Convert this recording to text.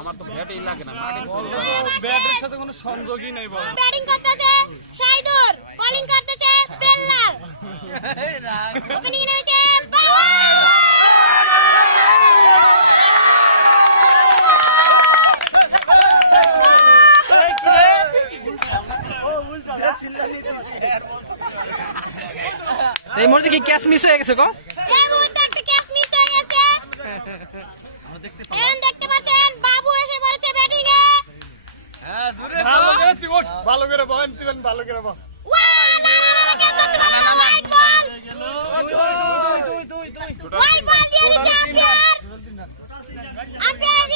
আমার তো ব্যাটই লাগে না, ব্যাটের সাথে কোনো সংযোগই নেই। ব্যাটিং করতেছে শাইদুর, বোলিং করতেছে বেল্লাল, ওপেনিং নেমেছে এই মুহূর্তে কি ক্যাচ মিস হয়ে গেছে গো? এই মুহূর্তে একটা ক্যাচ মিস হয়ে গেছে। এখন দেখতে পাচ্ছেন বাবু এসে পড়েছে ব্যাটিং এ। হ্যাঁ জোরে ভালো করে তুই ভালো করে বল, তুই ভালো করে বল। ওয়াইড বল দিয়ে দিচ্ছে আম্পায়ার।